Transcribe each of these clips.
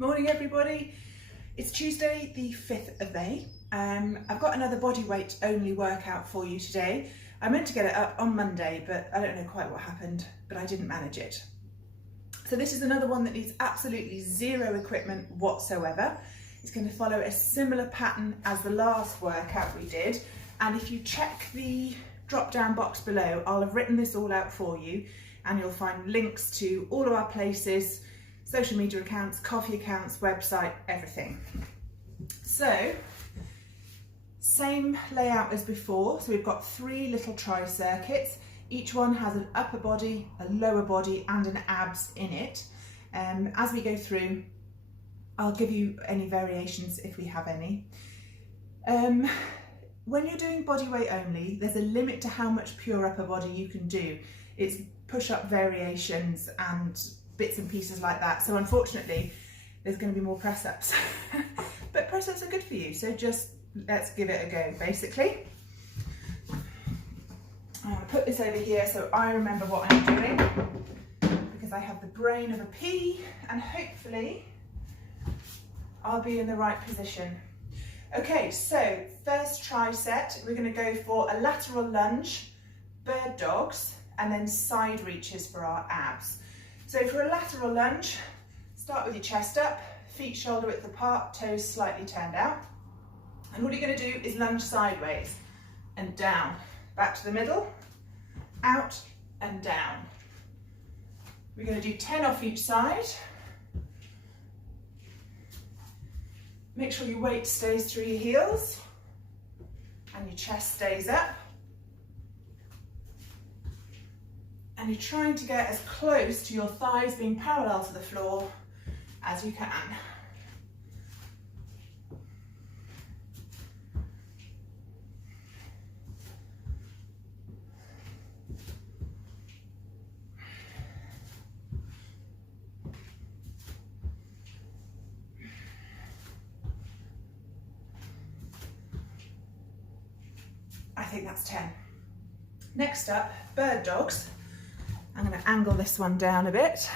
Morning everybody, it's Tuesday the 5th of May. I've got another body weight only workout for you today. I meant to get it up on Monday, but I don't know quite what happened, but I didn't manage it. So this is another one that needs absolutely zero equipment whatsoever. It's going to follow a similar pattern as the last workout we did, and if you check the drop down box below, I'll have written this all out for you and you'll find links to all of our places, social media accounts, coffee accounts, website, everything. So, same layout as before. So we've got 3 little tri-circuits. Each one has an upper body, a lower body and an abs in it. As we go through, I'll give you any variations if we have any. When you're doing body weight only, there's a limit to how much pure upper body you can do. It's push-up variations and bits and pieces like that. So unfortunately, there's going to be more press-ups. But press-ups are good for you, so just let's give it a go, basically. I'm going to put this over here so I remember what I'm doing, because I have the brain of a pea, and hopefully I'll be in the right position. Okay, so first try set, we're going to go for a lateral lunge, bird dogs, and then side reaches for our abs. So for a lateral lunge, start with your chest up, feet shoulder width apart, toes slightly turned out. And what you're going to do is lunge sideways and down, back to the middle, out and down. We're going to do 10 off each side. Make sure your weight stays through your heels and your chest stays up. And you're trying to get as close to your thighs being parallel to the floor as you can. I think that's 10. Next up, bird dogs. I'm going to angle this one down a bit.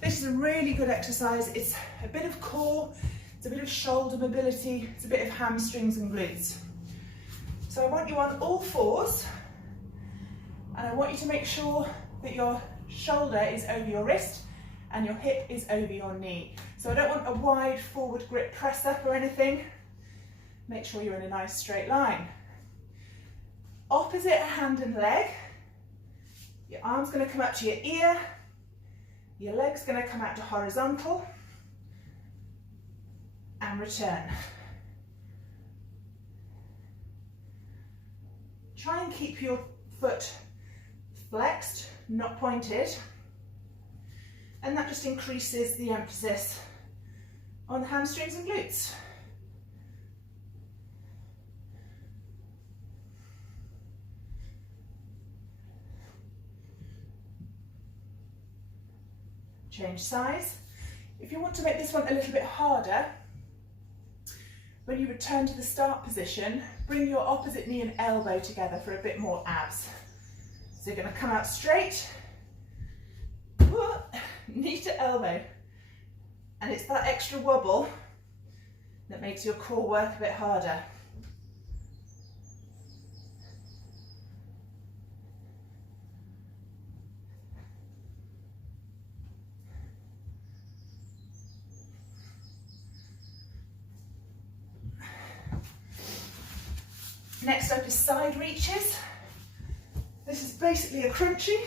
This is a really good exercise. It's a bit of core, it's a bit of shoulder mobility, it's a bit of hamstrings and glutes. So I want you on all fours, and I want you to make sure that your shoulder is over your wrist and your hip is over your knee. So I don't want a wide forward grip press up or anything. Make sure you're in a nice straight line. Opposite hand and leg. Your arm's going to come up to your ear. Your leg's going to come out to horizontal. And return. Try and keep your foot flexed, not pointed. And that just increases the emphasis on the hamstrings and glutes. Change size. If you want to make this one a little bit harder, when you return to the start position, bring your opposite knee and elbow together for a bit more abs. So you're going to come out straight, knee to elbow, and it's that extra wobble that makes your core work a bit harder. Next up is side reaches. This is basically a crunchie.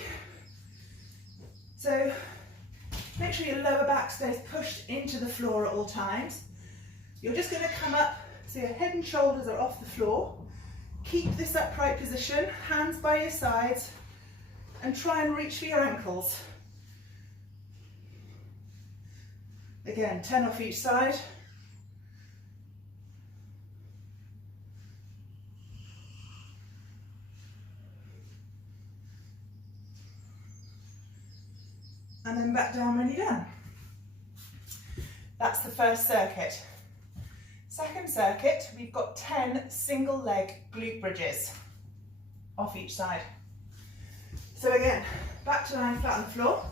So make sure your lower back stays pushed into the floor at all times. You're just going to come up so your head and shoulders are off the floor. Keep this upright position, hands by your sides, and try and reach for your ankles. Again, 10 off each side. And then back down when you're done. That's the first circuit. Second circuit, we've got 10 single leg glute bridges off each side. So again, back to lying flat on the floor.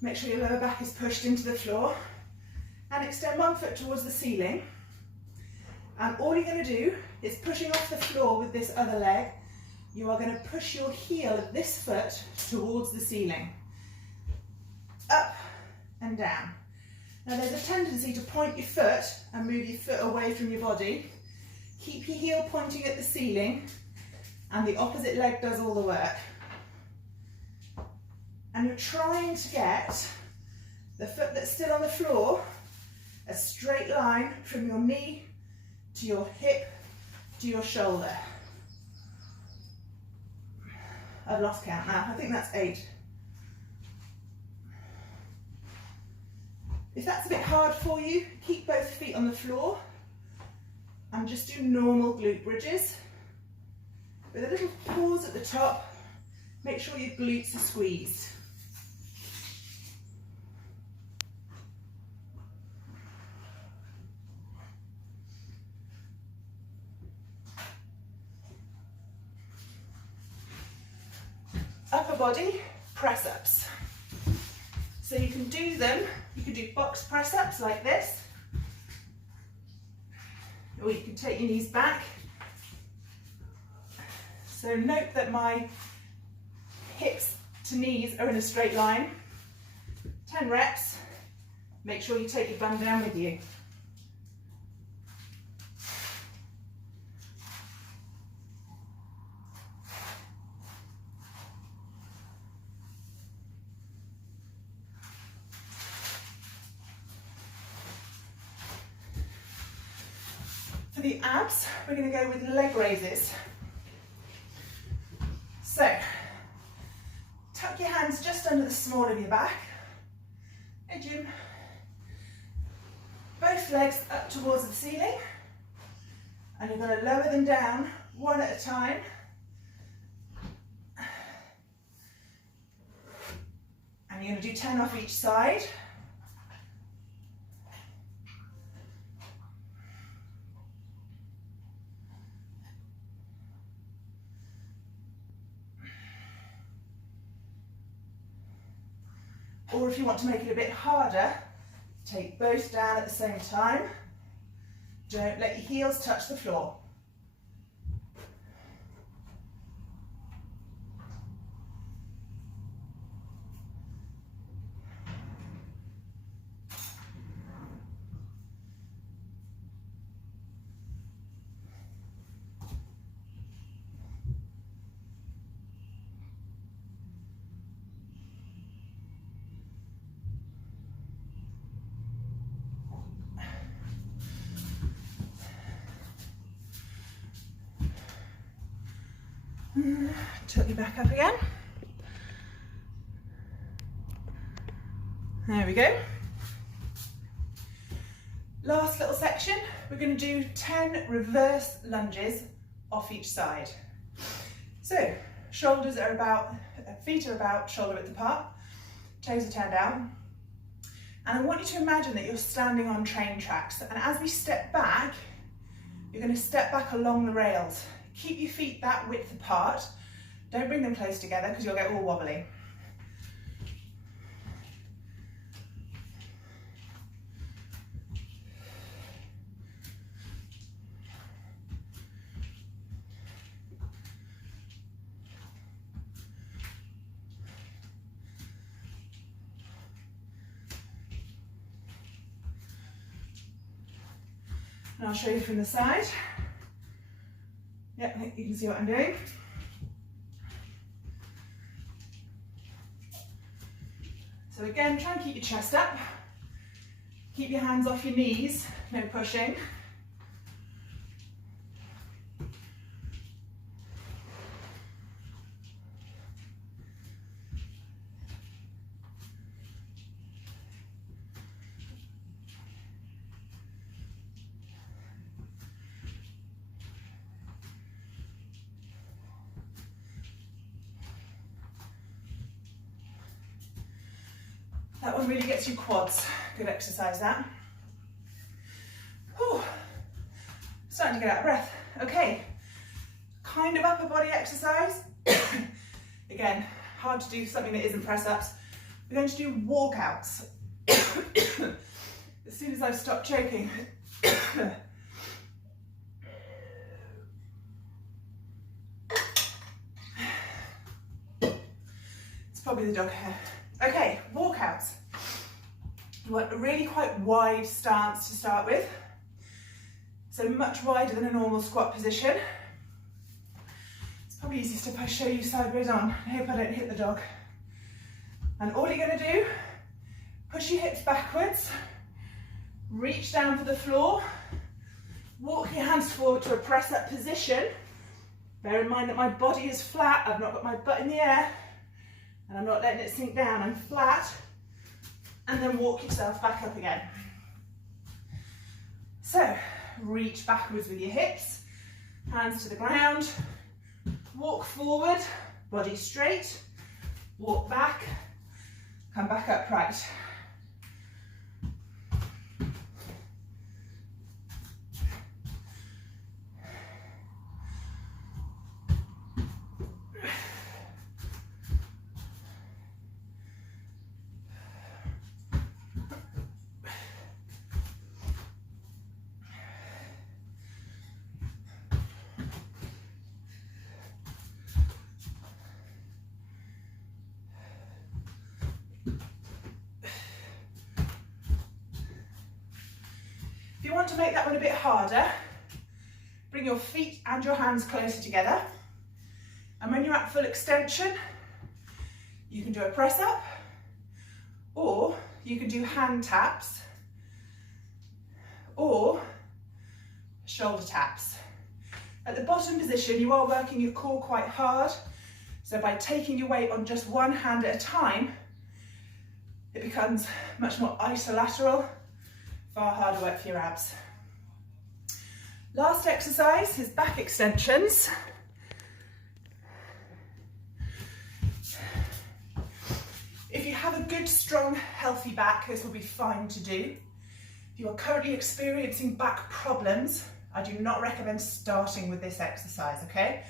Make sure your lower back is pushed into the floor and extend one foot towards the ceiling. And all you're going to do is pushing off the floor with this other leg. You are going to push your heel of this foot towards the ceiling. Up and down. Now there's a tendency to point your foot and move your foot away from your body. Keep your heel pointing at the ceiling and the opposite leg does all the work. And you're trying to get the foot that's still on the floor a straight line from your knee to your hip to your shoulder. I've lost count now, I think that's 8. If that's a bit hard for you, keep both feet on the floor and just do normal glute bridges. With a little pause at the top, make sure your glutes are squeezed. Upper body press-ups. So you can do them, you can do box press-ups like this, or you can take your knees back. So note that my hips to knees are in a straight line. 10 reps, make sure you take your bum down with you. For the abs, we're going to go with leg raises. So, tuck your hands just under the small of your back. Hey Jim. Both legs up towards the ceiling. And you're going to lower them down one at a time. And you're going to do 10 off each side. Or if you want to make it a bit harder, take both down at the same time. Don't let your heels touch the floor. Tilt you back up again. There we go. Last little section, we're going to do 10 reverse lunges off each side. So, shoulders are about, feet are about shoulder width apart, toes are turned down. And I want you to imagine that you're standing on train tracks. And as we step back, you're going to step back along the rails. Keep your feet that width apart. Don't bring them close together because you'll get all wobbly. And I'll show you from the side. Yep, I think you can see what I'm doing. So again, try and keep your chest up. Keep your hands off your knees, no pushing. That one really gets you quads. Good exercise, that. Whew. Starting to get out of breath. Okay, kind of upper body exercise. Again, hard to do something that isn't press ups, We're going to do walkouts. As soon as I've stopped choking. It's probably the dog hair. Okay, walkouts. You want a really quite wide stance to start with. So much wider than a normal squat position. It's probably easiest if I show you sideways on. I hope I don't hit the dog. And all you're going to do, push your hips backwards, reach down for the floor, walk your hands forward to a press up position. Bear in mind that my body is flat, I've not got my butt in the air, and I'm not letting it sink down, I'm flat. And then walk yourself back up again. So, reach backwards with your hips, hands to the ground, walk forward, body straight, walk back, come back upright. If you want to make that one a bit harder, bring your feet and your hands closer together. And when you're at full extension, you can do a press up, or you can do hand taps, or shoulder taps. At the bottom position, you are working your core quite hard. So by taking your weight on just one hand at a time, it becomes much more isolateral. Far harder work for your abs. Last exercise is back extensions. If you have a good, strong, healthy back, this will be fine to do. If you are currently experiencing back problems, I do not recommend starting with this exercise, okay?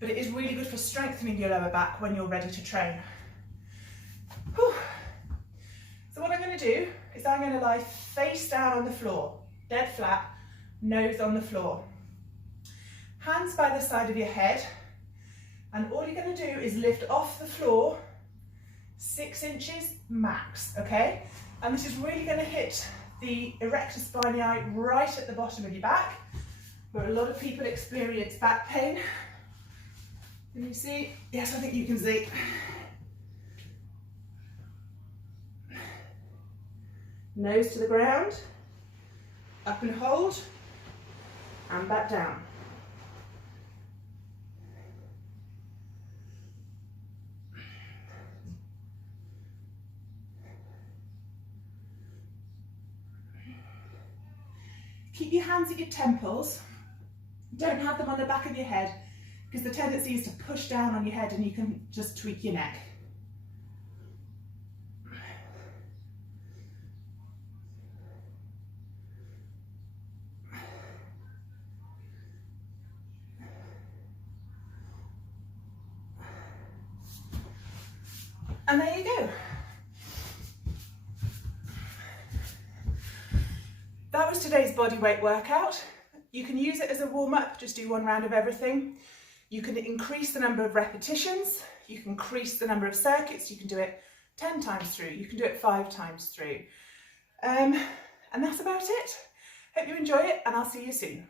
But it is really good for strengthening your lower back when you're ready to train. Whew. So what I'm going to do is I'm going to lie face down on the floor, dead flat, nose on the floor. Hands by the side of your head, and all you're going to do is lift off the floor 6 inches max, okay? And this is really going to hit the erector spinae right at the bottom of your back, where a lot of people experience back pain. Can you see? Yes, I think you can see. Nose to the ground, up and hold, and back down. Keep your hands at your temples. Don't have them on the back of your head, because the tendency is to push down on your head and you can just tweak your neck. And there you go. That was today's body weight workout. You can use it as a warm-up, just do 1 round of everything. You can increase the number of repetitions, you can increase the number of circuits, you can do it 10 times through, you can do it 5 times through. And that's about it. Hope you enjoy it, and I'll see you soon.